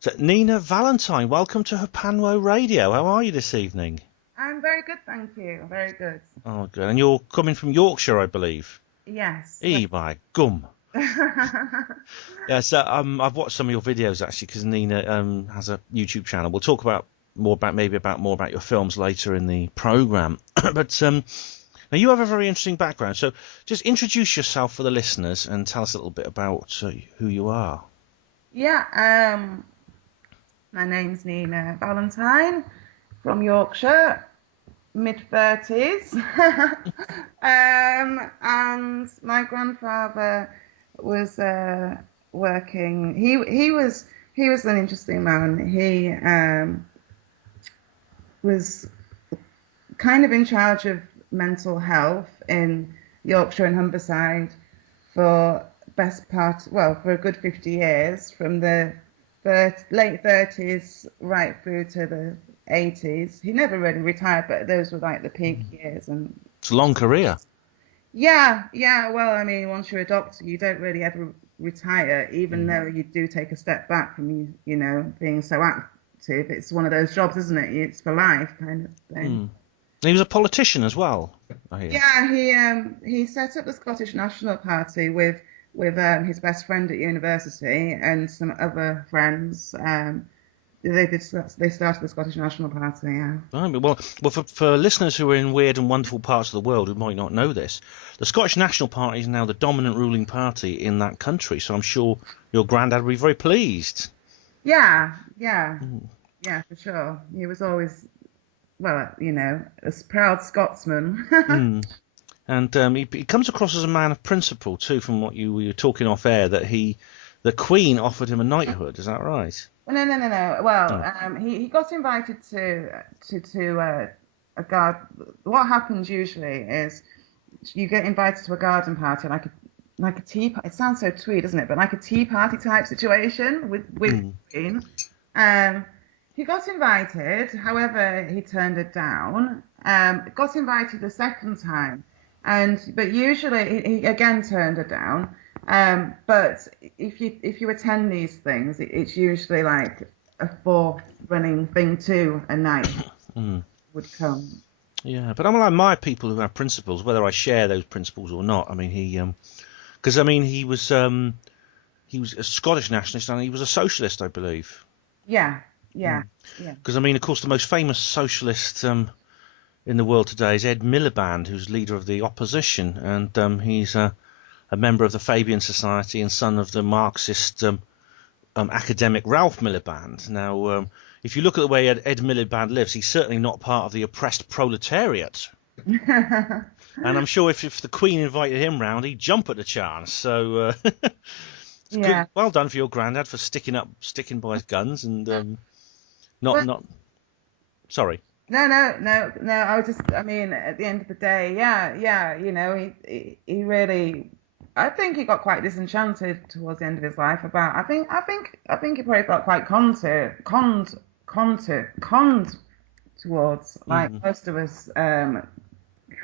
So, Nina Valentine, welcome to HPANWO Radio. How are you this evening? I'm very good, thank you. Very good. Oh, good. And you're coming from Yorkshire, I believe. Yes. My gum. Yeah, so I've watched some of your videos actually because Nina has a YouTube channel. We'll talk about more about your films later in the program. But now you have a very interesting background. So just introduce yourself for the listeners and tell us a little bit about who you are. Yeah. My name's Nina Valentine from Yorkshire, mid-30s. And my grandfather was working. He was an interesting man. He was kind of in charge of mental health in Yorkshire and Humberside for for a good 50 years, from the late 30s right through to the 80s. He never really retired, but those were like the peak years. And it's a long career. Yeah. Well, I mean, once you're a doctor, you don't really ever retire, even though you do take a step back from being so active. It's one of those jobs, isn't it? It's for life kind of thing. He was a politician as well, I hear. Yeah, he set up the Scottish National Party with his best friend at university and some other friends. They started the Scottish National Party, yeah. Well, for listeners who are in weird and wonderful parts of the world who might not know this, the Scottish National Party is now the dominant ruling party in that country, so I'm sure your granddad would be very pleased. Yeah, for sure. He was always, well, a proud Scotsman. And he comes across as a man of principle too, from what you were talking off air, that the Queen offered him a knighthood. Is that right? No. Well, he got invited to a garden. What happens usually is you get invited to a garden party, like a tea. It sounds so twee, doesn't it? But like a tea party type situation with Queen. He got invited. However, he turned it down. Got invited the second time. But usually he again turned it down. But if you attend these things, it's usually like a fourth running thing too. A knight would come. Yeah, but I admire people who have principles, whether I share those principles or not. I mean, he was a Scottish nationalist and he was a socialist, I believe. Yeah. Because of course, the most famous socialist in the world today is Ed Miliband, who's leader of the opposition, and he's a member of the Fabian Society and son of the Marxist academic Ralph Miliband. Now, if you look at the way Ed Miliband lives, he's certainly not part of the oppressed proletariat. And I'm sure if the Queen invited him round, he'd jump at the chance. So, good. Well done for your granddad for sticking by his guns and not. Sorry. No. I mean, at the end of the day, he really. I think he got quite disenchanted towards the end of his life. I think he probably got quite conned towards, like most of us kind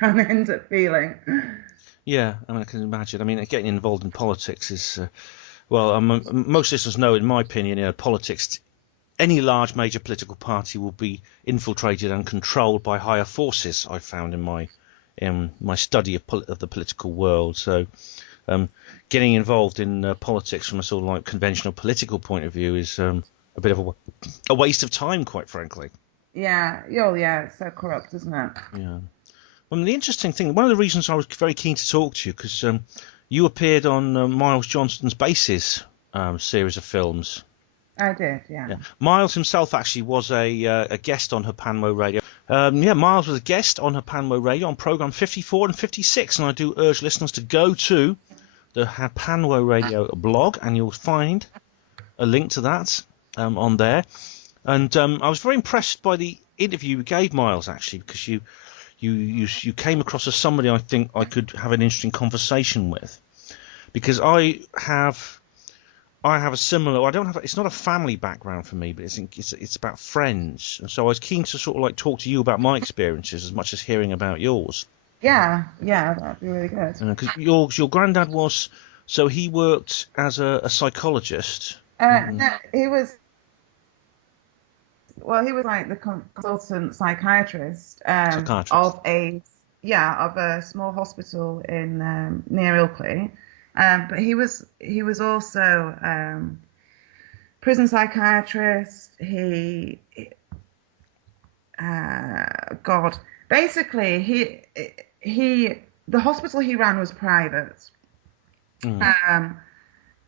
of end up feeling. Yeah, I can imagine. Getting involved in politics is, most listeners know, in my opinion, politics. Any large major political party will be infiltrated and controlled by higher forces. I found in my study of the political world. So, getting involved in politics from a sort of like conventional political point of view is a bit of a waste of time, quite frankly. Yeah, it's so corrupt, isn't it? Yeah. Well, the interesting thing, one of the reasons I was very keen to talk to you, because you appeared on Miles Johnston's Bases series of films. I did, yeah. Miles himself actually was a guest on HPANWO Radio. Miles was a guest on HPANWO Radio on program 54 and 56, and I do urge listeners to go to the HPANWO Radio blog, and you'll find a link to that on there. And I was very impressed by the interview you gave Miles, actually, because you came across as somebody I think I could have an interesting conversation with, because I have a similar. It's not a family background for me, but it's about friends, and so I was keen to sort of like talk to you about my experiences as much as hearing about yours. Yeah, that'd be really good. Because your granddad he worked as a psychologist. No, he was he was like the consultant psychiatrist Psychiatrist. of a small hospital in near Ilkley. But he was also prison psychiatrist. Basically the hospital he ran was private.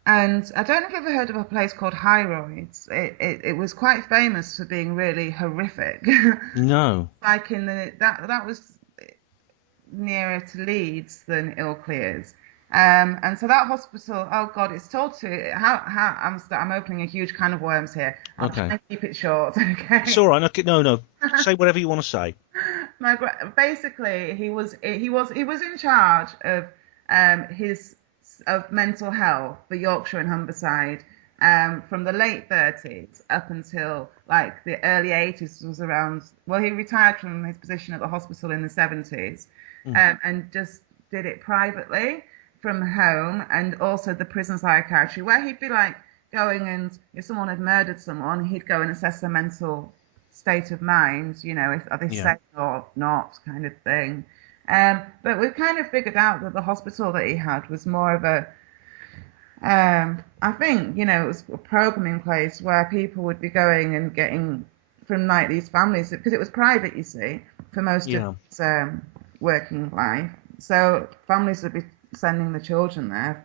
And I don't know if you've ever heard of a place called Hyroids. It was quite famous for being really horrific. No. Like that was nearer to Leeds than Ilkley is. And so that hospital, oh God, it's told to I'm opening a huge can of worms here. I'm trying to keep it short. Okay. It's all right. No. Say whatever you want to say. Basically, he was in charge of mental health for Yorkshire and Humberside from the late 30s up until like the early 80s. Was around. Well, he retired from his position at the hospital in the 70s and just did it privately from home, and also the prison psychiatry, where he'd be like going, and if someone had murdered someone, he'd go and assess their mental state of mind, are they sane or not, kind of thing. But we've kind of figured out that the hospital that he had was more of a, I think, it was a programming place where people would be going and getting from like these families, because it was private, you see, for most of his working life. So families would be sending the children there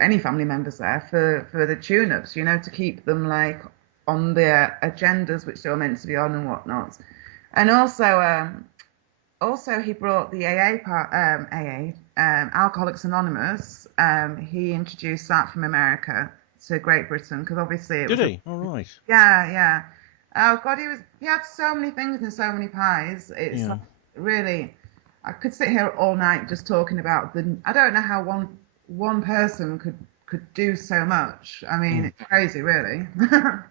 any family members there for the tune-ups, to keep them like on their agendas, which they were meant to be on and whatnot. And also he brought the Alcoholics Anonymous. He introduced that from America to Great Britain, because obviously it was. Did he? All right. Yeah. Oh God, he had so many things and so many pies. It's like, really, I could sit here all night just talking about I don't know how one person could do so much. I mean, it's crazy, really.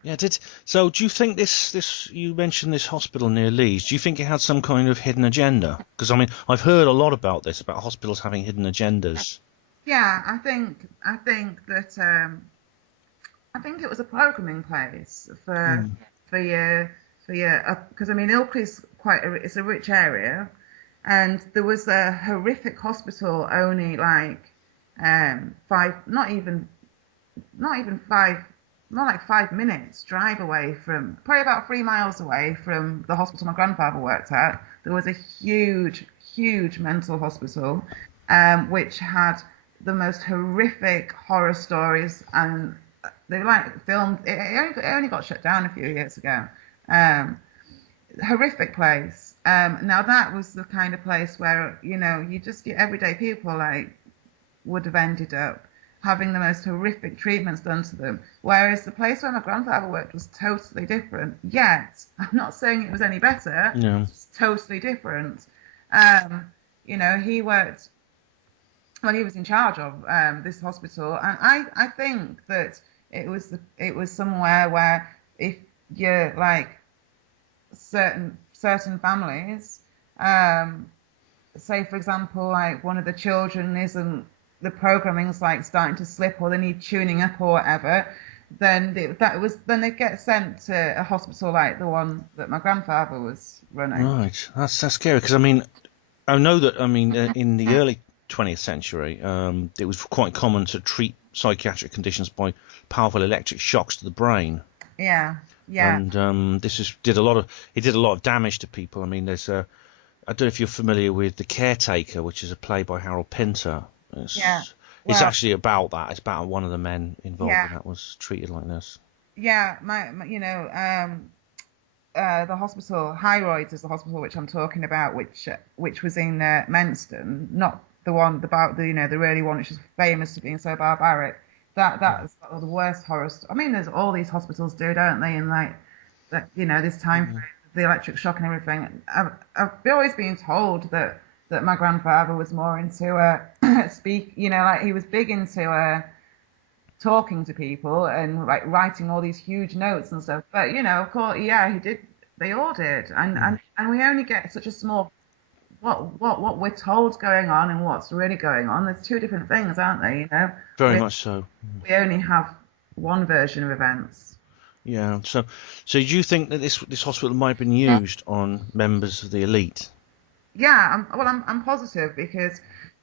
Yeah. So do you think this you mentioned this hospital near Leeds, do you think it had some kind of hidden agenda? Because I mean, I've heard a lot about this, about hospitals having hidden agendas. Yeah, I think that I think it was a programming place for your because I mean, Ilkley's it's a rich area, and there was a horrific hospital only like 5 minutes drive away from, probably about 3 miles away from the hospital my grandfather worked at. There was a huge mental hospital, which had the most horrific horror stories, and they like filmed. It only got shut down a few years ago. Horrific place. Now that was the kind of place where your everyday people like would have ended up having the most horrific treatments done to them, whereas the place where my grandfather worked was totally different. Yet I'm not saying it was any better. No. It's totally different. He worked when he was in charge of this hospital, and I think that it was somewhere where if you're like certain families, say for example, like one of the children isn't, the programming's like starting to slip, or they need tuning up or whatever, then they get sent to a hospital like the one that my grandfather was running. Right, that's scary, because I mean, I know that in the early 20th century, it was quite common to treat psychiatric conditions by powerful electric shocks to the brain. Yeah. And did a lot of damage to people. I mean, I don't know if you're familiar with The Caretaker, which is a play by Harold Pinter. It's actually about that. It's about one of the men involved in that was treated like this. Yeah, the hospital, Hyroids is the hospital which I'm talking about, which was in Menston, not the one about the really one which is famous for being so barbaric. That's the worst horror. I mean, there's all these hospitals do, don't they? And like that, this time frame, the electric shock and everything. I've always been told that my grandfather was more into like he was big into talking to people and like writing all these huge notes and stuff. But of course, he did. They all did, and we only get such a small what we're told going on and what's really going on. There's two different things, aren't they? Very much so. We only have one version of events. Yeah. So do you think that this hospital might have been used on members of the elite? Yeah, I'm positive because,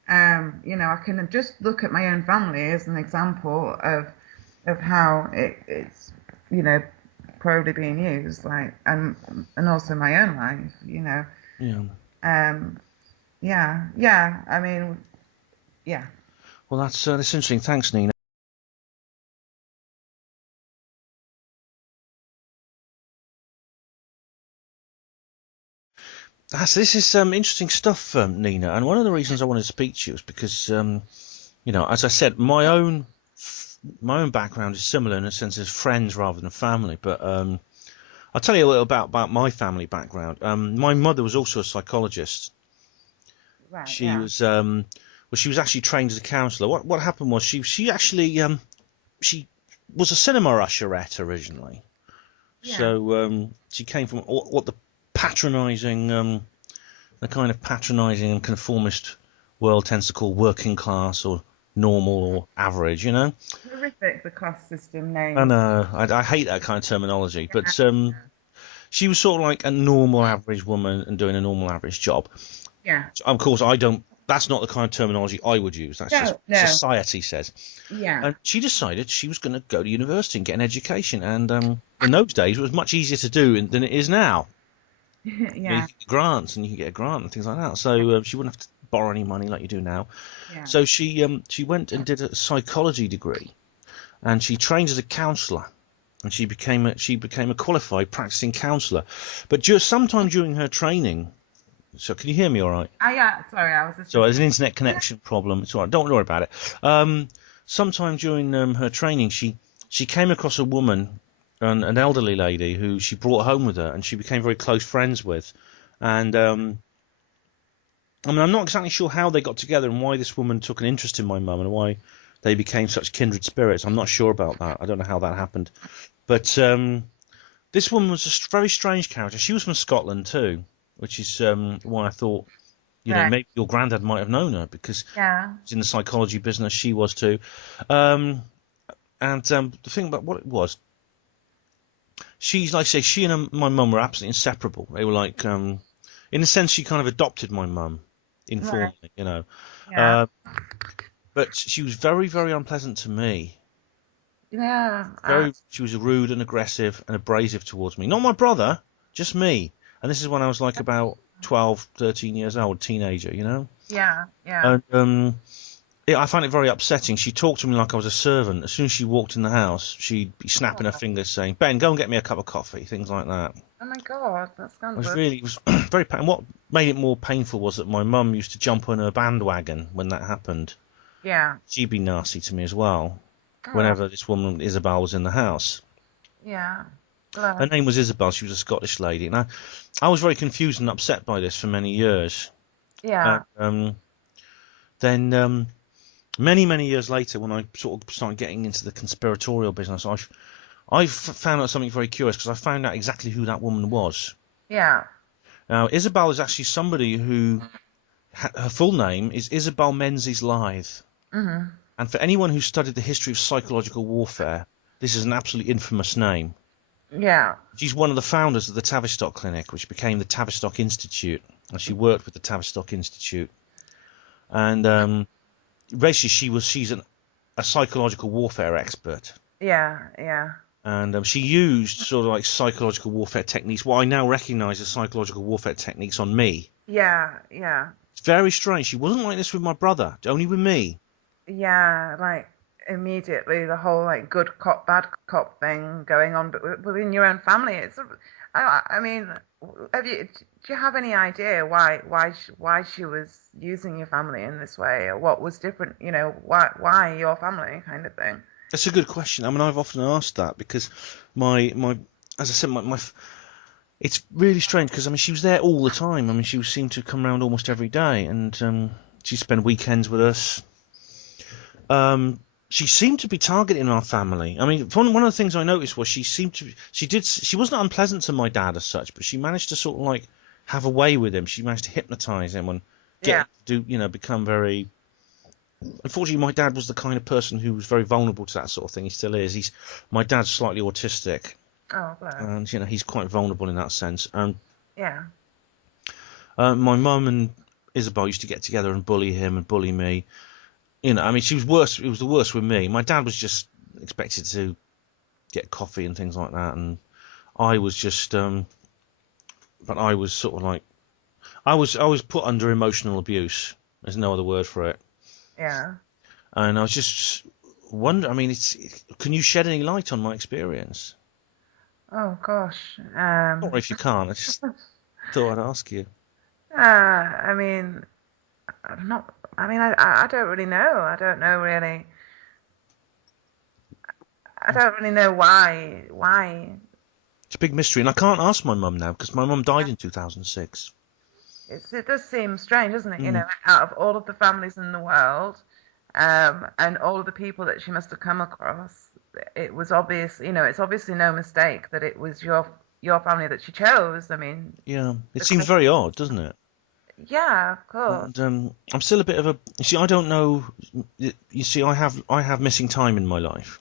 I can just look at my own family as an example of how it's, you know, probably being used, like, and also my own life. Yeah. Um, yeah. I mean, yeah. Well, that's interesting. Thanks, Nina. This is interesting stuff, Nina. And one of the reasons I wanted to speak to you is because, as I said, my own background is similar in a sense as friends rather than family. But I'll tell you a little about my family background. My mother was also a psychologist. Right. She Yeah. was she was actually trained as a counsellor. What happened was she actually she was a cinema usherette originally. Yeah. So she came from what the kind of patronising and conformist world tends to call working class or normal or average, Horrific, the caste system I names. know, I hate that kind of terminology, but Yeah. she was sort of like a normal average woman and doing a normal average job. Yeah. Of course, that's not the kind of terminology I would use. That's just No. what No. society says. Yeah. And she decided she was going to go to university and get an education. And in those days, it was much easier to do than it is now. You Yeah. get grants and you can get a grant and things like that. So she wouldn't have to borrow any money like you do now. Yeah. So she went and did a psychology degree, and she trained as a counsellor, and she became a qualified practicing counsellor. But just sometime during her training, so can you hear me all right? Yeah. Sorry, I was just. So there's an internet connection problem. It's all right. Don't worry about it. Sometime during her training, she came across a woman, an elderly lady who she brought home with her, and she became very close friends with. And I mean, I'm not exactly sure how they got together and why this woman took an interest in my mum and why they became such kindred spirits. I'm not sure about that. I don't know how that happened. But this woman was a very strange character. She was from Scotland too, which is why I thought, Right. maybe your granddad might have known her because Yeah. she's in the psychology business. She was too. And the thing about what it was, she's like I say, she and my mum were absolutely inseparable. They were like, in a sense, she kind of adopted my mum Right. informally, Yeah. But she was very, very unpleasant to me. Yeah. She was rude and aggressive and abrasive towards me. Not my brother, just me. And this is when I was like about 12, 13 years old, teenager, Yeah. Yeah. And I find it very upsetting. She talked to me like I was a servant. As soon as she walked in the house, she'd be snapping her fingers saying, "Ben, go and get me a cup of coffee," things like that. Oh my God, that's It was very painful. And what made it more painful was that my mum used to jump on her bandwagon when that happened. Yeah. She'd be nasty to me as well God. whenever this woman, Isabel, was in the house. Yeah. Her name was Isabel. She was a Scottish lady. And I was very confused and upset by this for many years. Yeah. Then many, many years later, when I sort of started getting into the conspiratorial business, I found out something very curious because I found out exactly who that woman was. Yeah. Now, Isabel is actually somebody who, her full name is Isabel Menzies Lythe. Mhm. And for anyone who studied the history of psychological warfare, this is an absolutely infamous name. Yeah. She's one of the founders of the Tavistock Clinic, which became the Tavistock Institute, and she worked with the Tavistock Institute. And basically, she's a psychological warfare expert. Yeah. Yeah. And she used sort of like psychological warfare techniques, what I now recognise as psychological warfare techniques, on me. Yeah. Yeah. It's very strange. She wasn't like this with my brother, only with me. Yeah. Like immediately the whole like good cop bad cop thing going on, but within your own family, I mean, do you have any idea why she was using your family in this way, or what was different? Why your family kind of thing? That's a good question. I mean, I've often asked that because as I said, it's really strange because I mean, she was there all the time. I mean, she seemed to come around almost every day, and she spent weekends with us. She seemed to be targeting our family. I mean, one of the things I noticed was she wasn't unpleasant to my dad as such, but she managed to sort of like have a way with him. She managed to hypnotize him and get him to become very. Unfortunately, my dad was the kind of person who was very vulnerable to that sort of thing. He still is. My dad's slightly autistic, Oh, bless. And he's quite vulnerable in that sense. Yeah. My mum and Isabel used to get together and bully him and bully me. I mean, she was worse. It was the worst with me. My dad was just expected to get coffee and things like that, and I was just, but I was sort of like, I was put under emotional abuse. There's no other word for it. Yeah. And I was just wondering. I mean, can you shed any light on my experience? Oh gosh. Or if you can't, I just thought I'd ask you. I mean, I'm not. I mean, I don't really know. I don't know really. I don't really know why. It's a big mystery, and I can't ask my mum now because my mum died in 2006. It does seem strange, doesn't it? Out of all of the families in the world, and all of the people that she must have come across, it was obvious. It's obviously no mistake that it was your family that she chose. I mean, yeah, it seems very odd, doesn't it? Yeah, of course. And I'm still a bit of a. You see, I don't know. You see, I have missing time in my life.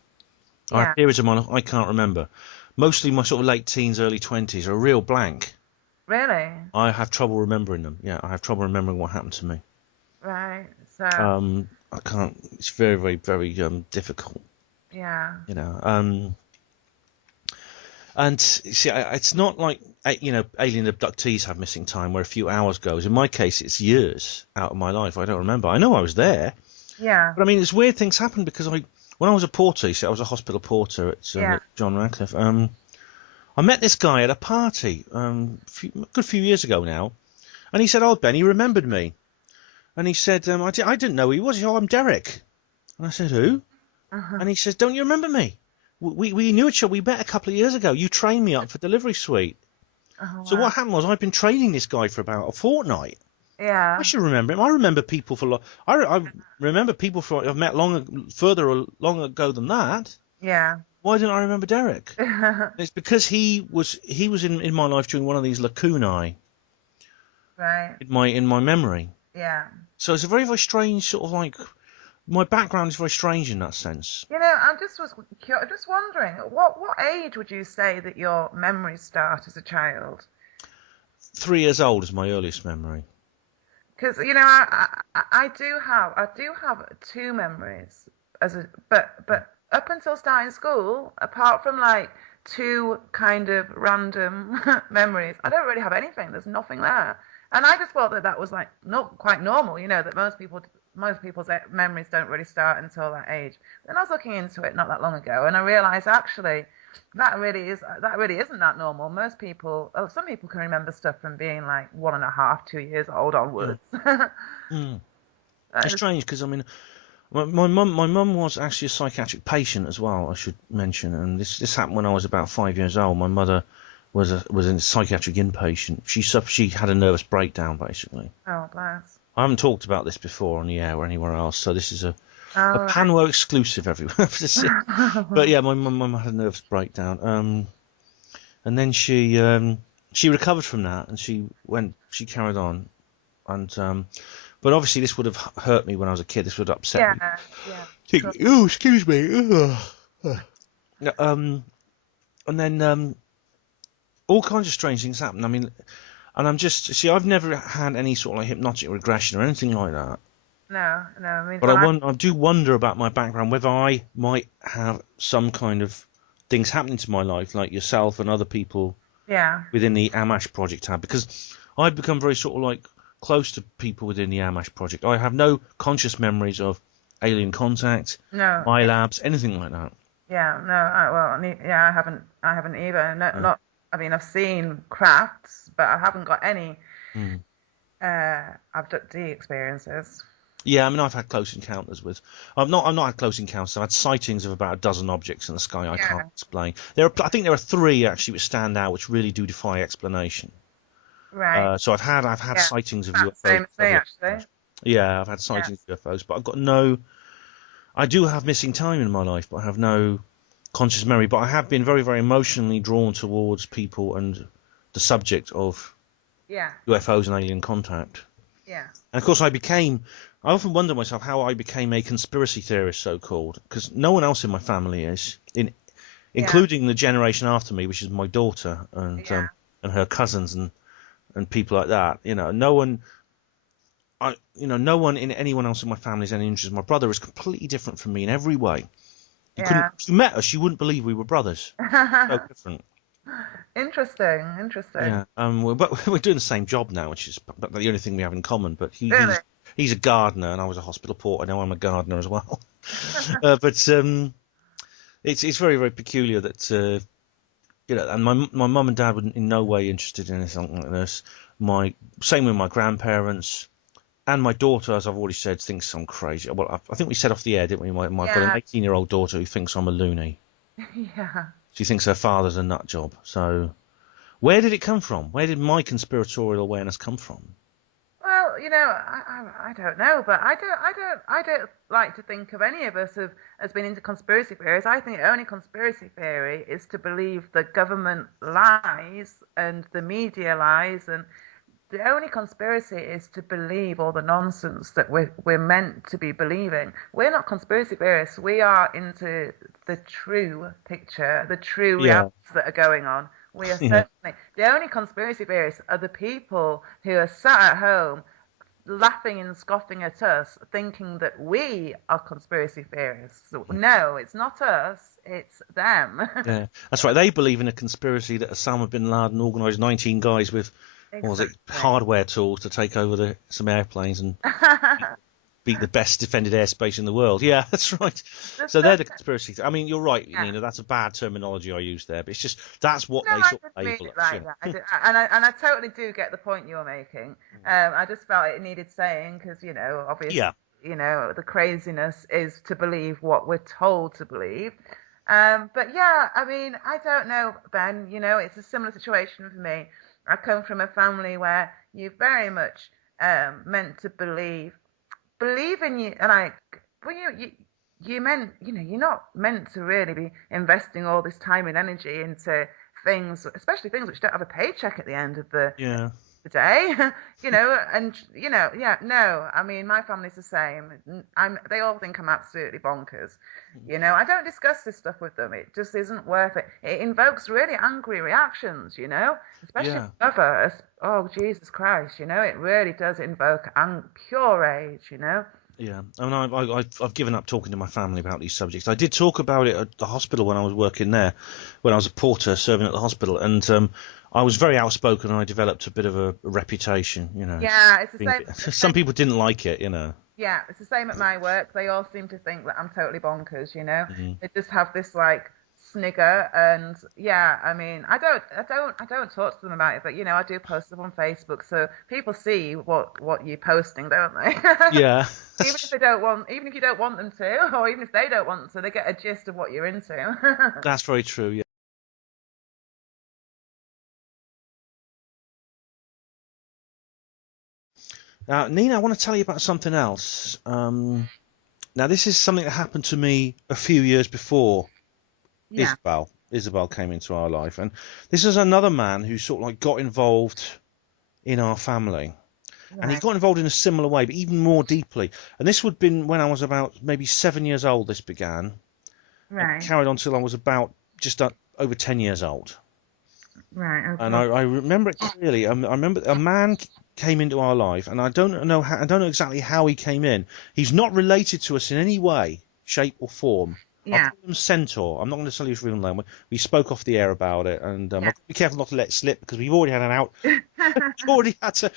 I have periods of my life I can't remember. Mostly my sort of late teens, early 20s are a real blank. Really? I have trouble remembering them. Yeah, I have trouble remembering what happened to me. Right. So. I can't. It's very, very, very difficult. Yeah. And see, it's not like alien abductees have missing time where a few hours goes. In my case, it's years out of my life. I don't remember. I know I was there. Yeah. But I mean, it's weird things happen because when I was a porter, I was a hospital porter at John Radcliffe. I met this guy at a party a good few years ago now, and he said, "Oh, Ben," he remembered me, and he said, "I didn't know who he was." He said, "Oh, I'm Derek," and I said, "Who?" And he says, "Don't you remember me? We knew each other. We met a couple of years ago. You trained me up for delivery suite." Oh, So wow. what happened was I've been training this guy for about a fortnight. Yeah. I should remember him. I remember people I remember people I've met further long ago than that. Yeah. Why didn't I remember Derek? It's because he was in my life during one of these lacunae. Right. In my memory. Yeah. So it's a very, very strange sort of like. My background is very strange in that sense. I'm just wondering, what age would you say that your memories start as a child? 3 years old is my earliest memory. Because I do have two memories but up until starting school, apart from like two kind of random memories, I don't really have anything. There's nothing there, and I just thought that was like not quite normal. That most people's memories don't really start until that age. Then I was looking into it not that long ago, and I realised actually that really isn't that normal. Some people can remember stuff from being like 1.5, 2 years old onwards. It's strange because I mean, my mum was actually a psychiatric patient as well. I should mention, and this happened when I was about 5 years old. My mother was a psychiatric inpatient. She had a nervous breakdown basically. Oh, bless. I haven't talked about this before on the air or anywhere else, so this is a PANWO exclusive everywhere. But yeah, my mum had a nervous breakdown, and then she recovered from that, and she carried on, and but obviously this would have hurt me when I was a kid. This would have upset me. Yeah. Oh, excuse me. And then all kinds of strange things happen. I mean, and I've never had any sort of like hypnotic regression or anything like that. No. I mean, But I do wonder about my background, whether I might have some kind of things happening to my life, like yourself and other people within the AMASH project have, because I've become very sort of like close to people within the AMASH project. I have no conscious memories of alien contact, iLabs, anything like that. Yeah, no, I haven't either. Not. I mean, I've seen crafts, but I haven't got any abductee experiences. Yeah, I mean, I've had close encounters with. I've not had close encounters. I've had sightings of about a dozen objects in the sky I can't explain. I think there are 3 actually which stand out, which really do defy explanation. Right. So I've had sightings of UFOs. Same as me, actually. Yeah, I've had sightings of UFOs, but I've got no. I do have missing time in my life, but I have no conscious memory. But I have been very, very emotionally drawn towards people and the subject of UFOs and alien contact. Yeah. And of course, I often wonder myself how I became a conspiracy theorist, so-called, because no one else in my family is. including the generation after me, which is my daughter and her cousins and people like that. No one in anyone else in my family is any interest. My brother is completely different from me in every way. If you met us, you wouldn't believe we were brothers. So different. Interesting. Yeah. But we're doing the same job now, which is the only thing we have in common. But Really? he's a gardener, and I was a hospital porter. Now I'm a gardener as well. But it's very, very peculiar that and my mum and dad were in no way interested in anything like this. Same with my grandparents. And my daughter, as I've already said, thinks I'm crazy. Well, I think we said off the air, didn't we? I've got an 18-year-old daughter who thinks I'm a loony. Yeah. She thinks her father's a nut job. So, where did it come from? Where did my conspiratorial awareness come from? Well, I don't know, but I don't like to think of any of us as being into conspiracy theories. I think the only conspiracy theory is to believe the government lies and the media lies, and the only conspiracy is to believe all the nonsense that we're meant to be believing. We're not conspiracy theorists. We are into the true picture, the true realities that are going on. We are certainly the only conspiracy theorists are the people who are sat at home laughing and scoffing at us, thinking that we are conspiracy theorists. No, it's not us. It's them. Yeah, that's right. They believe in a conspiracy that Osama bin Laden organised 19 guys with hardware tools to take over some airplanes and beat the best defended airspace in the world. Yeah, that's right. So they're the conspiracy. I mean, you're right, Nina. That's a bad terminology I used there, but it's just that's what they sort of label it. Like that. And I totally do get the point you're making. I just felt it needed saying because obviously, the craziness is to believe what we're told to believe. But yeah, I mean, I don't know, Ben. It's a similar situation for me. I come from a family where you very much meant to believe in you, and you meant, you're not meant to really be investing all this time and energy into things, especially things which don't have a paycheck at the end of the day, no, I mean, my family's the same. They all think I'm absolutely bonkers. I don't discuss this stuff with them. It just isn't worth it. It invokes really angry reactions, especially with mother. Oh, Jesus Christ, it really does invoke pure rage, Yeah, I mean, I've given up talking to my family about these subjects. I did talk about it at the hospital when I was working there, when I was a porter serving at the hospital, and I was very outspoken and I developed a bit of a reputation, Yeah, it's the same. Some people didn't like it, Yeah, it's the same at my work. They all seem to think that I'm totally bonkers, Mm-hmm. They just have this snigger, and I mean, I don't talk to them about it, but I do post stuff on Facebook, so people see what you're posting, don't they? Yeah. even if you don't want them to, or even if they don't want them to, they get a gist of what you're into. That's very true. Yeah. Now, Nina, I want to tell you about something else. Now, this is something that happened to me a few years before Isabel came into our life, and this is another man who sort of got involved in our family, and he got involved in a similar way, but even more deeply. And this would have been when I was about maybe 7 years old. This began, and carried on till I was about just over 10 years old. Right. Okay. And I remember it clearly. I remember a man came into our life, and I don't know exactly how he came in. He's not related to us in any way, shape, or form. Yeah. I'll call him Centaur. I'm not going to tell you his real name. We spoke off the air about it, and I've got to be careful not to let it slip because we've already had an out. We've already had to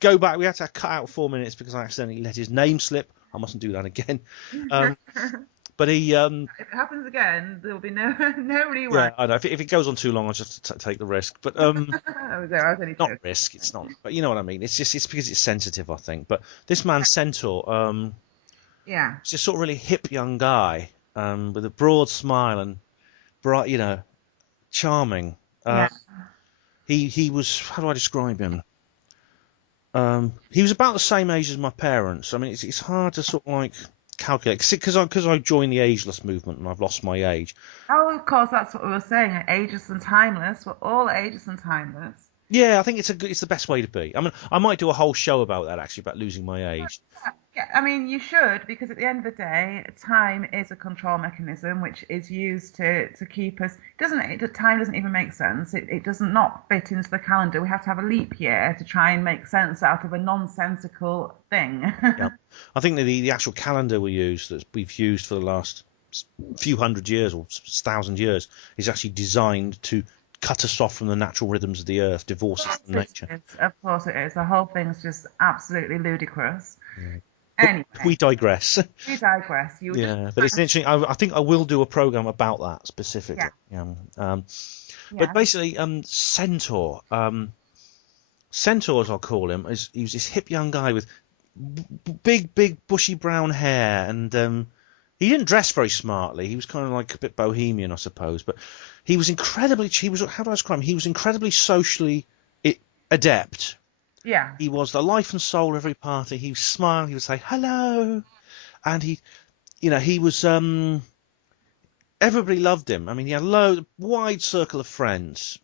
go back. We had to cut out 4 minutes because I accidentally let his name slip. I mustn't do that again. But he. If it happens again, there will be no rewind. Yeah, I know. If it goes on too long, I'll just take the risk. But not risk. It's not. But you know what I mean. It's because it's sensitive, I think. But this man Centaur, he's just sort of really hip young guy. With a broad smile and bright, charming. He was, how do I describe him? He was about the same age as my parents. I mean, it's hard to sort of calculate because I joined the ageless movement and I've lost my age. Oh, of course, that's what we were saying. Ageless and timeless. We're all ageless and timeless. Yeah, I think it's the best way to be. I mean, I might do a whole show about that actually, about losing my age. Yeah, I mean, you should, because at the end of the day, time is a control mechanism which is used to keep us. Time doesn't even make sense. It does not fit into the calendar. We have to have a leap year to try and make sense out of a nonsensical thing. Yeah, I think the actual calendar we've used for the last few hundred years or 1,000 years is actually designed to cut us off from the natural rhythms of the earth, divorce us from nature. Of course it is. The whole thing's just absolutely ludicrous. Yeah. Anyway, We digress. we digress. Yeah, but it's interesting. I think I will do a program about that specifically. Yeah. But basically, Centaur, Centaur, as I'll call him, he was this hip young guy with big bushy brown hair, and he didn't dress very smartly. He was kind of like a bit bohemian, I suppose, but he was incredibly. How do I describe him? He was incredibly socially adept. Yeah. He was the life and soul of every party. He would smile. He would say hello, and he was. Everybody loved him. I mean, he had a wide circle of friends.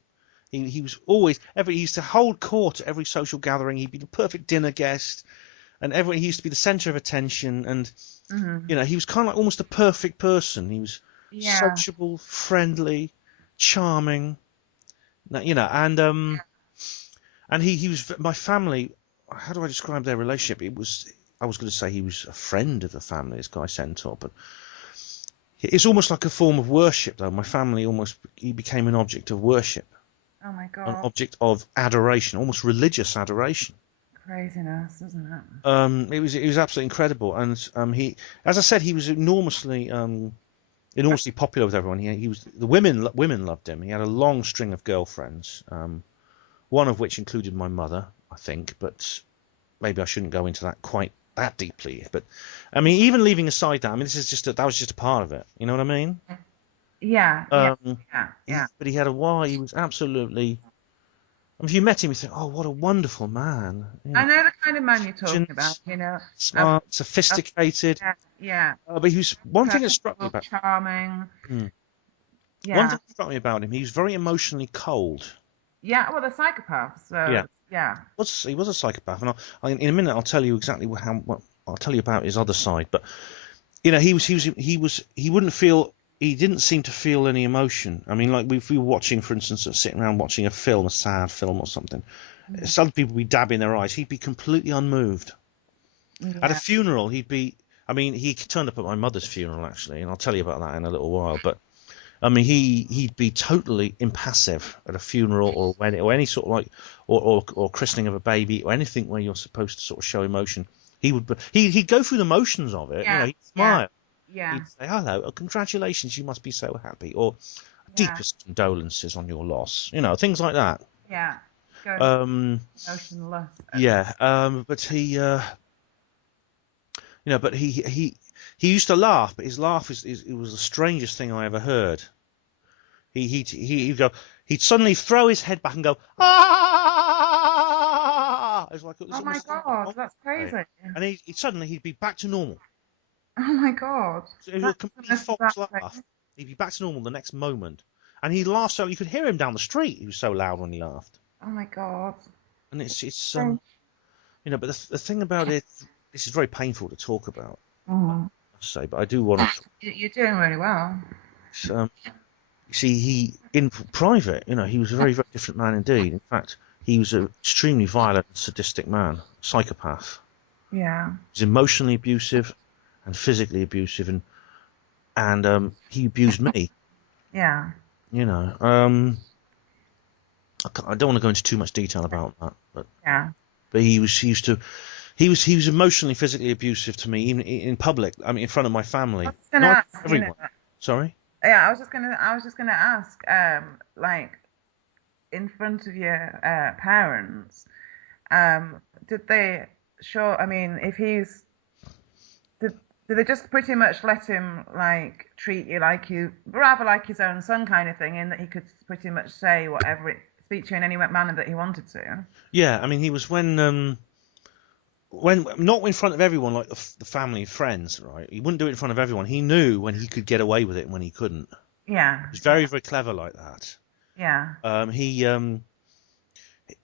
He was always he used to hold court at every social gathering. He'd be the perfect dinner guest, and he used to be the centre of attention. And he was kind of like almost the perfect person. He was sociable, friendly, charming. And he was my family. How do I describe their relationship? I was going to say he was a friend of the family, this guy Centaur, but it's almost like a form of worship, though. My family he became an object of worship. Oh my God. An object of adoration, almost religious adoration. Craziness, isn't it? It was absolutely incredible, and as I said, he was enormously popular with everyone. The women loved him. He had a long string of girlfriends. One of which included my mother, I think, but maybe I shouldn't go into that quite that deeply. But I mean, even leaving aside that, I mean, that was just a part of it. You know what I mean? Yeah. But he had he was absolutely. I mean, if you met him, you think, oh, what a wonderful man. I know the kind of man you're talking about. Smart, sophisticated. Yeah. But he was one thing that struck me about charming. Yeah. One thing that struck me about him, he was very emotionally cold. Yeah, well, they're psychopaths. So, yeah. He was a psychopath, and in a minute I'll tell you exactly I'll tell you about his other side. But he didn't seem to feel any emotion. I mean, like if we were watching, for instance, sitting around watching a sad film or something, some people would be dabbing their eyes. He'd be completely unmoved. Yeah. At a funeral, he turned up at my mother's funeral actually, and I'll tell you about that in a little while. But I mean, he'd be totally impassive at a funeral or wedding or any sort of like or christening of a baby or anything where you're supposed to sort of show emotion. He'd go through the motions of it. Yeah. He'd smile. Yeah. He'd say hello, congratulations, you must be so happy, or deepest condolences on your loss. Things like that. Yeah. Emotionless. Yeah. But he used to laugh, but his laugh was the strangest thing I ever heard. He'd suddenly throw his head back and go, ah! It was like, oh my God, that's crazy. And he'd be back to normal. Oh my God. So it was a complete false laugh. He'd be back to normal the next moment. And he laughed so you could hear him down the street. He was so loud when he laughed. Oh my God. And but the thing about it, this is very painful to talk about. Mm. Say, but I do want to. You're doing really well. See, in private, he was a very, very different man indeed. In fact, he was an extremely violent, sadistic man, psychopath. Yeah. He was emotionally abusive and physically abusive, and he abused me. Yeah. I don't want to go into too much detail about that, but he was emotionally, physically abusive to me, even in public. I mean, in front of my family. Not everyone. Sorry. Yeah, I was just gonna ask, like, in front of your parents, did they show? I mean, if he's, did they just pretty much let him like treat you like rather like his own son kind of thing, in that he could pretty much say whatever, speak to you in any manner that he wanted to? Yeah, I mean, he was when not in front of everyone, like the family and friends, right? He wouldn't do it in front of everyone. He knew when he could get away with it and when he couldn't. Yeah. He was very, very clever like that. Yeah.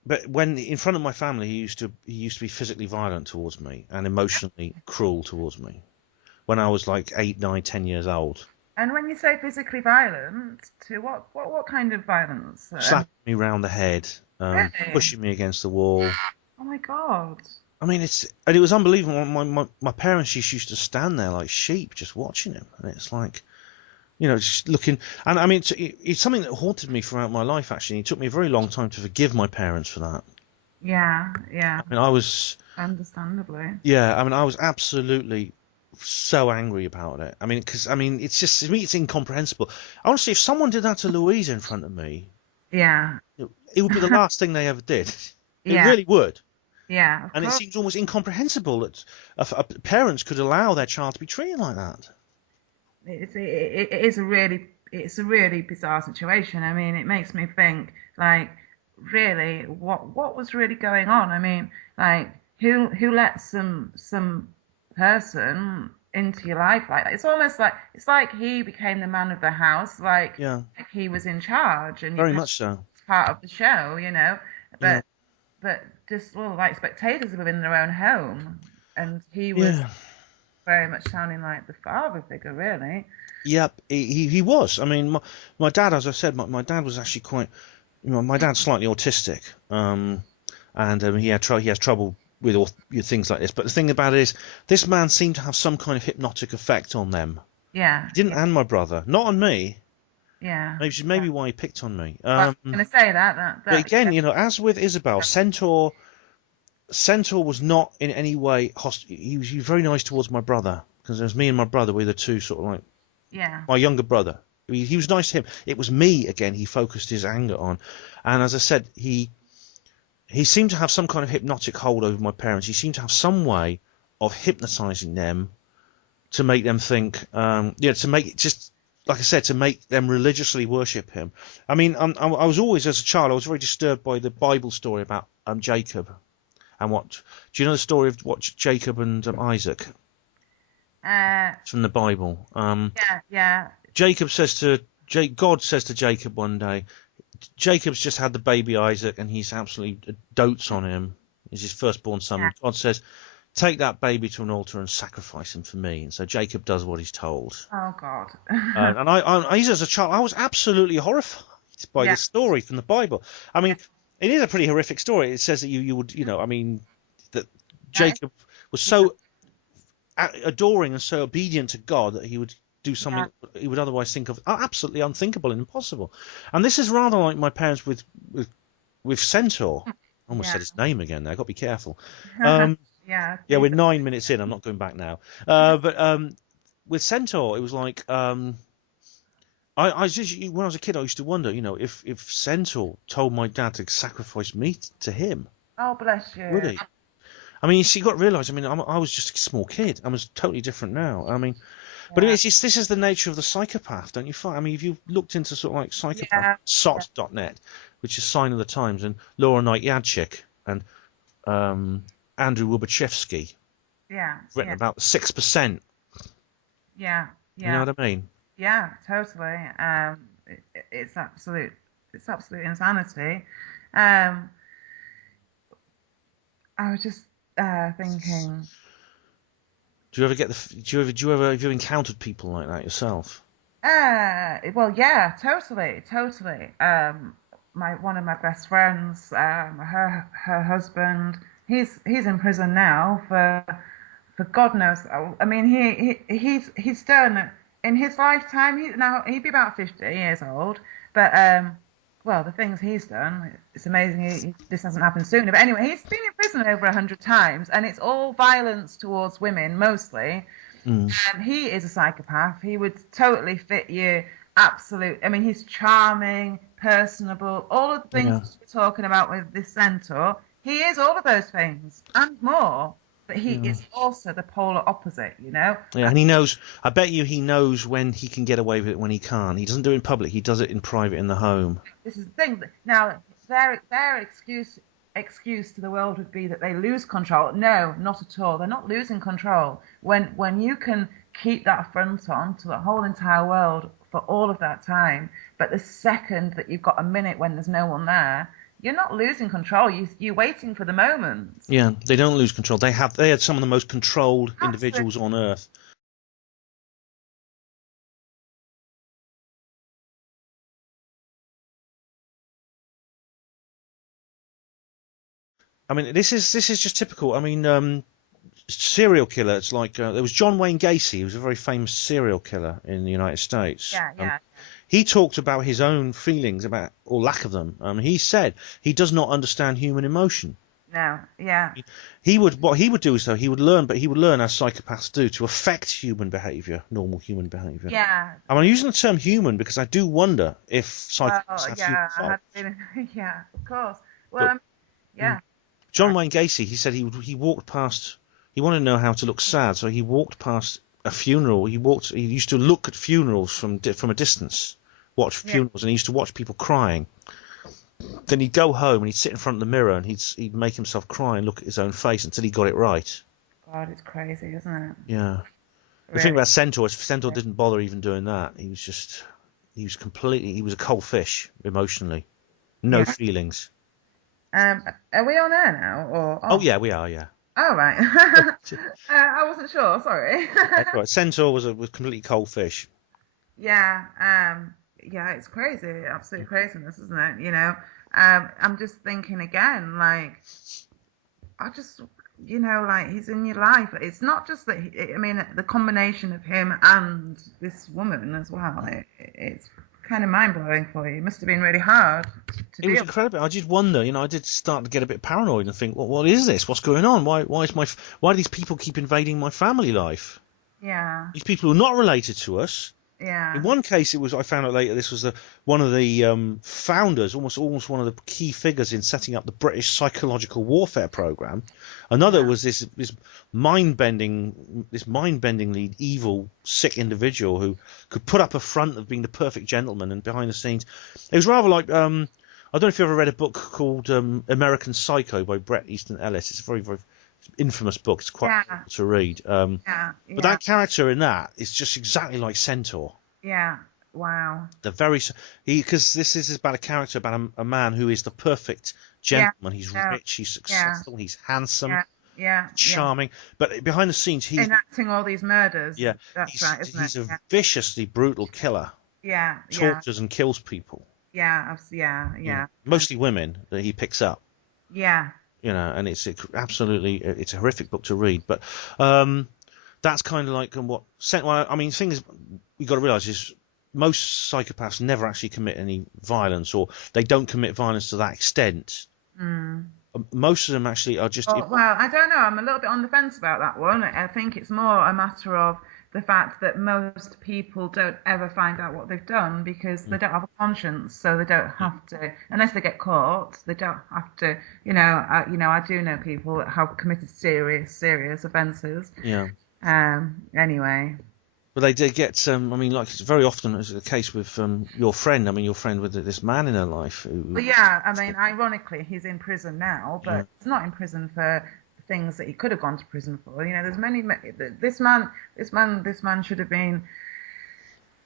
but when in front of my family, he used to be physically violent towards me and emotionally cruel towards me when I was like 8, 9, 10 years old. And when you say physically violent, to what kind of violence? Slapping me round the head, Really? pushing me against the wall. Oh my God. I mean, it was unbelievable. My parents used to stand there like sheep, just watching him, and it's like, just looking. And I mean, it's something that haunted me throughout my life. Actually, it took me a very long time to forgive my parents for that. Yeah, yeah. I mean, I was. Understandably. Yeah, I mean, I was absolutely so angry about it. I mean, because it's just, to me, it's incomprehensible. Honestly, if someone did that to Louisa in front of me, Yeah. it would be the last thing they ever did. It Yeah. really would. Yeah. And it seems almost incomprehensible that parents could allow their child to be treated like that. It's a really bizarre situation. I mean, it makes me think, like, really, what was really going on? I mean, like, who let some person into your life like that? It's almost like he became the man of the house, like he was in charge, and very much so. It's part of the show, But Yeah. but just like spectators within their own home, and he was very much sounding like the father figure, really. Yep, he was. I mean, my dad, as I said, my dad was actually quite. My dad's slightly autistic, and he has trouble with things like this. But the thing about it is, this man seemed to have some kind of hypnotic effect on them. Yeah. He didn't, and my brother, not on me. Yeah. Which is maybe why he picked on me. I was going to say that. But again, as with Isabel, Centaur was not in any way hostile. He was very nice towards my brother, because it was me and my brother were the two sort of like. Yeah. My younger brother. He was nice to him. It was me again. He focused his anger on, and as I said, he seemed to have some kind of hypnotic hold over my parents. He seemed to have some way of hypnotizing them to make them think, to make just like I said, to make them religiously worship him. I mean, I was always, as a child, I was very disturbed by the Bible story about Jacob, and do you know the story of Jacob and Isaac? From the Bible. Yeah. Jacob God says to Jacob one day, Jacob's just had the baby Isaac, and he's absolutely dotes on him. He's his firstborn son. Yeah. God says, take that baby to an altar and sacrifice him for me. And so Jacob does what he's told. Oh, God. And I, as a child, I was absolutely horrified by this story from the Bible. I mean, it is a pretty horrific story. It says that you would, that Jacob was so adoring and so obedient to God that he would do something he would otherwise think of absolutely unthinkable and impossible. And this is rather like my parents with Centaur. I almost said his name again there. I've got to be careful. We're 9 minutes in. I'm not going back now. But with Centaur, it was like I when I was a kid, I used to wonder, if Centaur told my dad to sacrifice me to him. Oh, bless you. Would he? I mean, you've got to realise. I mean, I was just a small kid. I was totally different now. I mean, but this is the nature of the psychopath, don't you find? I mean, if you've looked into sort of like psychopath, sot.net, which is Sign of the Times, and Laura Knight Yadchik, and Andrew Lubachevsky, written about 6%. Yeah. You know what I mean? Yeah, totally. It's absolute insanity. I was just thinking. Have you encountered people like that yourself? Well, yeah, totally. One of my best friends, her husband, he's in prison now for God knows. I mean, he's done in his lifetime. He'd be about 50 years old, but well, the things he's done, it's amazing. This hasn't happened sooner. But anyway, he's been in prison over 100 times, and it's all violence towards women, mostly. He is a psychopath. He would totally fit you. Absolute. I mean, he's charming, personable, all of the things we're talking about with this Centaur. He is all of those things and more. But he is also the polar opposite, Yeah, and he knows. I bet you he knows when he can get away with it, when he can't. He doesn't do it in public. He does it in private, in the home. This is the thing. Now, their excuse to the world would be that they lose control. No, not at all. They're not losing control. When you can keep that front on to the whole entire world for all of that time, but the second that you've got a minute when there's no one there, you're not losing control. You're waiting for the moment. Yeah, they don't lose control. They had some of the most controlled individuals on earth. I mean, this is just typical. I mean, serial killer. It's like there was John Wayne Gacy. He was a very famous serial killer in the United States. Yeah. He talked about his own feelings about, or lack of them. He said he does not understand human emotion. No, yeah. What he would do is, though, he would learn as psychopaths do, to affect human behaviour, normal human behaviour. Yeah. I'm using the term human because I do wonder if psychopaths have human faults. Yeah, of course. Well, yeah. John Wayne Gacy, he said he walked past. He wanted to know how to look sad, so he walked past a funeral. He used to look at funerals from a distance, watch funerals, and he used to watch people crying. Then he'd go home and he'd sit in front of the mirror and he'd make himself cry and look at his own face until he got it right. God, it's crazy, isn't it? Yeah. The thing about Centaur is Centaur didn't bother even doing that. He was a cold fish emotionally, no feelings. Are we on air now? Or oh yeah, we are. Yeah. Oh right. I wasn't sure. Sorry. That's right. Centaur was completely cold fish. Yeah. Yeah. It's crazy. Absolute craziness, isn't it? You know. I'm just thinking again, like, like, he's in your life. It's not just that. I mean, the combination of him and this woman as well. It's kind of mind-blowing for you. It must have been really hard to deal. It was incredible. I did wonder, I did start to get a bit paranoid and think, well, what is this? What's going on? Why do these people keep invading my family life? Yeah. These people who are not related to us. Yeah. In one case, I found out later, this was one of the founders, almost one of the key figures in setting up the British psychological warfare program. Another was this mind-bendingly evil, sick individual who could put up a front of being the perfect gentleman, and behind the scenes, it was rather like I don't know if you ever read a book called American Psycho by Bret Easton Ellis. It's a very, very infamous book. It's quite difficult to read. But that character in that is just exactly like Centaur. Yeah. Wow. Because this is about a character about a man who is the perfect gentleman. He's rich, he's successful, he's handsome, charming. But behind the scenes, he's enacting all these murders. Yeah, that's right, isn't he's a viciously brutal killer. Yeah. Tortures and kills people. Yeah. Mostly women that he picks up. Yeah. And it's a horrific book to read, but that's kind of like what. Well, I mean, the thing is, you got to realise is most psychopaths never actually commit any violence, or they don't commit violence to that extent. Most of them actually are just. Well, I don't know. I'm a little bit on the fence about that one. I think it's more a matter of the fact that most people don't ever find out what they've done because they don't have a conscience, so they don't have to, unless they get caught, they don't have to, I do know people that have committed serious offences. Yeah. Anyway. But they get, I mean, like very often is the case with your friend. I mean, your friend with this man in her life. Well, yeah, I mean, ironically, he's in prison now, but he's not in prison for things that he could have gone to prison for. There's many. This man should have been.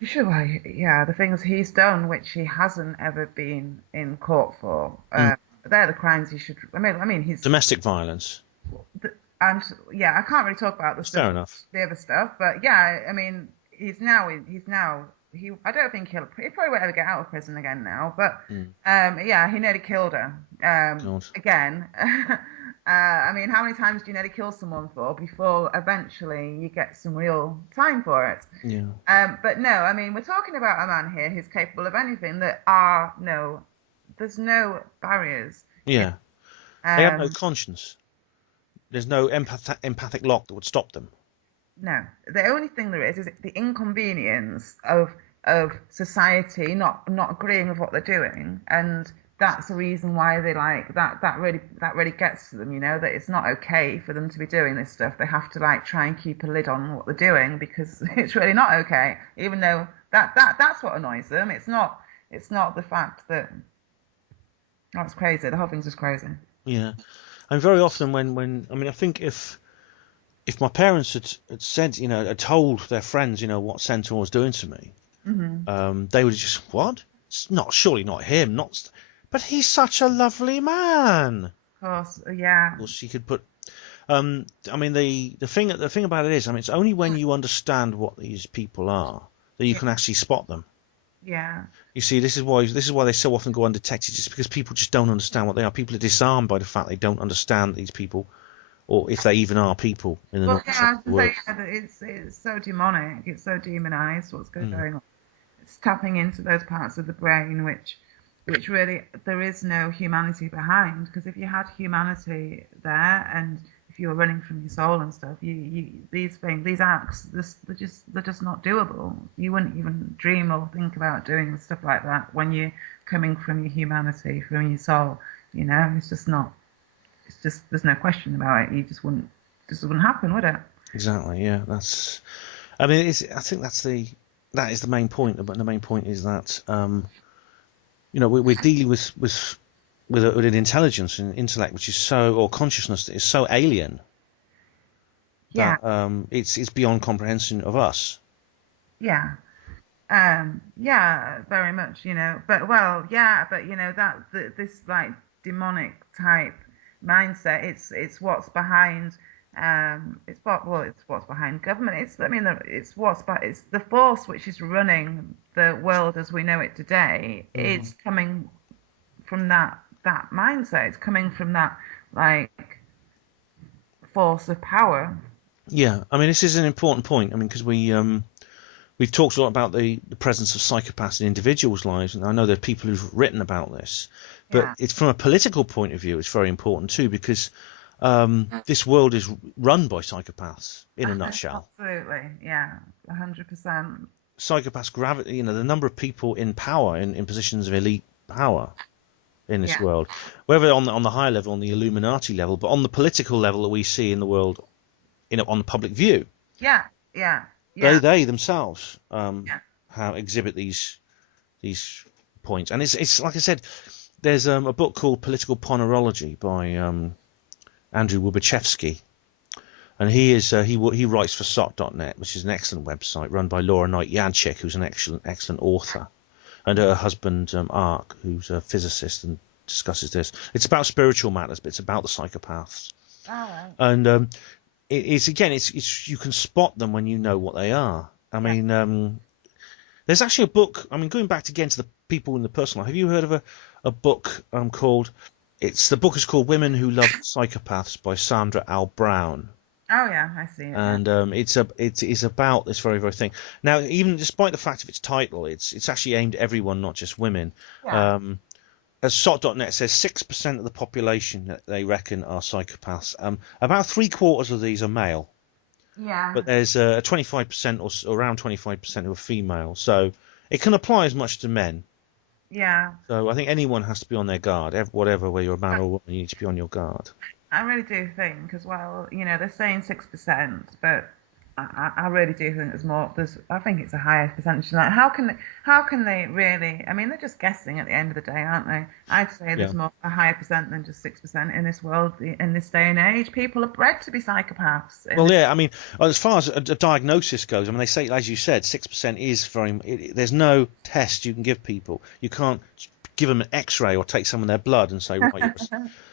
The things he's done, which he hasn't ever been in court for. They're the crimes he should. I mean, he's domestic violence. I can't really talk about the other stuff, but yeah, I mean, I don't think he probably won't ever get out of prison again now, but he nearly killed her again. I mean, how many times do you nearly kill someone for before eventually you get some real time for it? Yeah. But no, I mean, we're talking about a man here who's capable of anything. There's no barriers. Yeah. They have no conscience. There's no empathic lock that would stop them. No. The only thing there is the inconvenience of society not agreeing with what they're doing, and that's the reason why they like that really gets to them, that it's not okay for them to be doing this stuff. They have to try and keep a lid on what they're doing because it's really not okay, even though that's what annoys them. It's not the fact that that's crazy. The whole thing's just crazy. Yeah. And very often when I mean, I think if my parents had said, had told their friends, what Centaur was doing to me, they would have just, what? It's surely not him, But he's such a lovely man. Of course, yeah. Well, she could put. I mean, the thing about it is, I mean, it's only when you understand what these people are that you can actually spot them. Yeah. You see, this is why they so often go undetected, just because people just don't understand what they are. People are disarmed by the fact they don't understand these people, or if they even are people in the world. It's so demonic. It's so demonized. What's going on? It's tapping into those parts of the brain which really there is no humanity behind. Because if you had humanity there, and if you were running from your soul and stuff, these acts, they're just not doable. You wouldn't even dream or think about doing stuff like that when you're coming from your humanity, from your soul. You know, it's just not. It's just, there's no question about it. You just wouldn't happen, would it? Exactly. Yeah. I mean, I think that is the main point. But the main point is that we're dealing with an intelligence and intellect which is or consciousness that is so alien that it's beyond comprehension of us. Yeah. Yeah, very much. But this like demonic type mindset. It's what's behind. It's what's behind government. It's the force which is running the world as we know it today. It's coming from that mindset. It's coming from that like force of power. Yeah, I mean, this is an important point. I mean, because we've talked a lot about the presence of psychopaths in individuals' lives, and I know there are people who've written about this. But it's from a political point of view, it's very important too, because this world is run by psychopaths in a nutshell. Absolutely, yeah, 100%. Psychopaths the number of people in power, in positions of elite power in this world, whether on the higher level, on the Illuminati level, but on the political level that we see in the world, on the public view. Yeah. They themselves exhibit these points, and it's like I said. There's a book called Political Ponerology by Andrew Wubachevsky, and he writes for SOT.net, which is an excellent website run by Laura Knight-Jadczyk, who's an excellent author, and her husband Ark, who's a physicist and discusses this. It's about spiritual matters, but it's about the psychopaths. Oh, right. And it's you can spot them when you know what they are. I mean, there's actually a book. I mean, going back again to the people in the personal life. Have you heard of a book called? The book is called Women Who Love Psychopaths by Sandra Al Brown. Oh yeah, I see it. And it is about this very, very thing. Now, even despite the fact of its title, it's actually aimed at everyone, not just women. Yeah. As SOT.net says, 6% of the population that they reckon are psychopaths. About 3/4 of these are male. Yeah. But there's 25% or around 25% who are female. So it can apply as much to men. Yeah. So I think anyone has to be on their guard. Whether you're a man or a woman, you need to be on your guard. I really do think as well, they're saying 6%, but I really do think there's more. I think it's a higher percentage than that. How can they really? I mean, they're just guessing at the end of the day, aren't they? I'd say there's a higher percent than just 6% in this world, in this day and age. People are bred to be psychopaths. Well, yeah. I mean, as far as a diagnosis goes, I mean, they say, as you said, 6% is very. There's no test you can give people. You can't give them an X-ray or take some of their blood and say, right.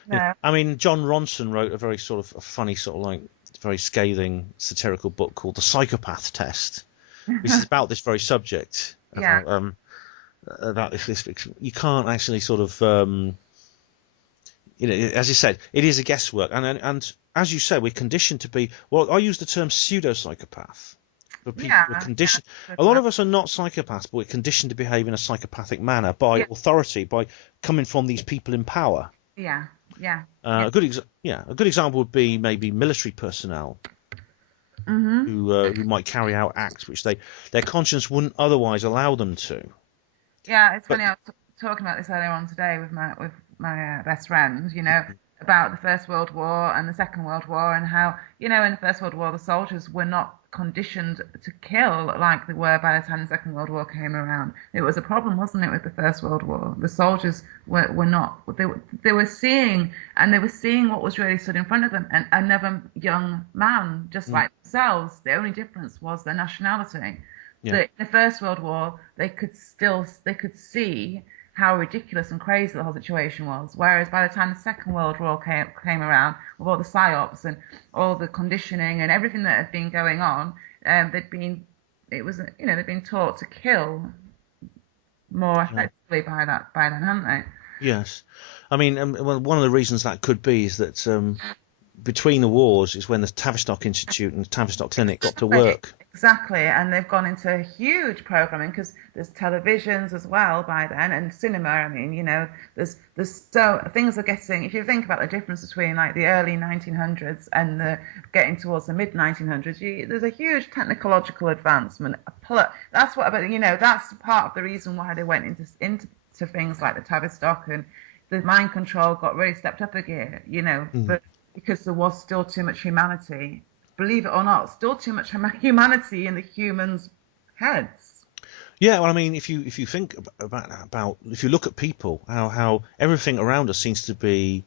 No. I mean, John Ronson wrote a very sort of a funny sort of like very scathing satirical book called The Psychopath Test, which is about this very subject. About this you can't actually sort of as you said, it is a guesswork, and as you said, we're conditioned to be. Well, I use the term pseudo-psychopath for people who are conditioned. A lot of us are not psychopaths, but we're conditioned to behave in a psychopathic manner by authority, by coming from these people in power. Yeah. A good example would be maybe military personnel who might carry out acts which their conscience wouldn't otherwise allow them to. Yeah, it's funny. I was talking about this earlier on today with my best friend. About the First World War and the Second World War, and how in the First World War the soldiers were not conditioned to kill like they were by the time the Second World War came around. It was a problem, wasn't it, with the First World War? The soldiers were not. They were seeing what was really stood in front of them, and another young man just like themselves. The only difference was their nationality. In the First World War, they could see how ridiculous and crazy the whole situation was. Whereas by the time the Second World War came around, with all the psyops and all the conditioning and everything that had been going on, they'd been taught to kill more effectively by then, hadn't they? Yes. I mean, well, one of the reasons that could be is that between the wars is when the Tavistock Institute and the Tavistock Clinic got to work. Exactly, and they've gone into huge programming because there's televisions as well by then, and cinema. I mean, there's so things are getting. If you think about the difference between like the early 1900s and the getting towards the mid 1900s, there's a huge technological advancement. That's that's part of the reason why they went into things like the Tavistock, and the mind control got really stepped up a gear. But because there was still too much humanity. Believe it or not, still too much humanity in the humans' heads. Yeah, well, I mean, if you think about if you look at people, how everything around us seems to be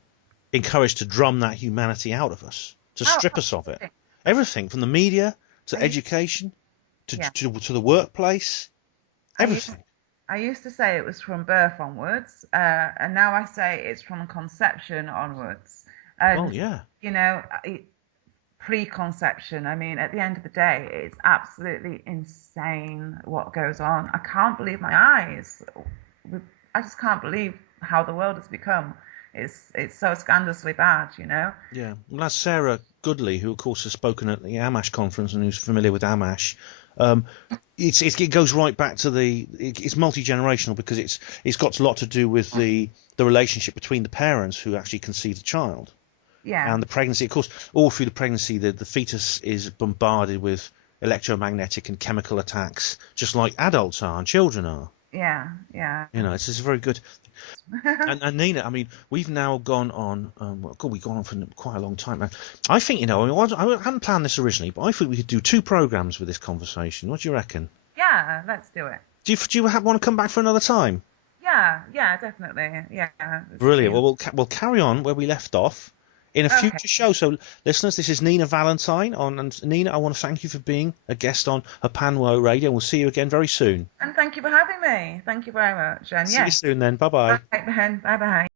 encouraged to drum that humanity out of us, to strip us of it. Everything from the media to education to the workplace, everything. I used to say it was from birth onwards, and now I say it's from conception onwards. Oh yeah. Preconception. I mean, at the end of the day, it's absolutely insane what goes on. I can't believe my eyes. I just can't believe how the world has become. It's so scandalously bad, Yeah. Well, that's Sarah Goodley, who of course has spoken at the AMASH conference and who's familiar with AMASH. It goes right back to it's multi-generational because it's got a lot to do with the relationship between the parents who actually conceive the child. Yeah. And the pregnancy, of course, all through the pregnancy, the fetus is bombarded with electromagnetic and chemical attacks, just like adults are and children are. Yeah, yeah. It's very good. and Nina, I mean, we've now gone on. We've gone on for quite a long time now. I think I hadn't planned this originally, but I think we could do 2 programs with this conversation. What do you reckon? Yeah, let's do it. Do you want to come back for another time? Yeah, definitely. Yeah. Brilliant. Well, we'll carry on where we left off in a future show. So, listeners, this is Nina Valentine. And Nina, I want to thank you for being a guest on HPANWO Radio. We'll see you again very soon. And thank you for having me. Thank you very much. And see you soon then. Bye-bye. Bye then. Bye-bye.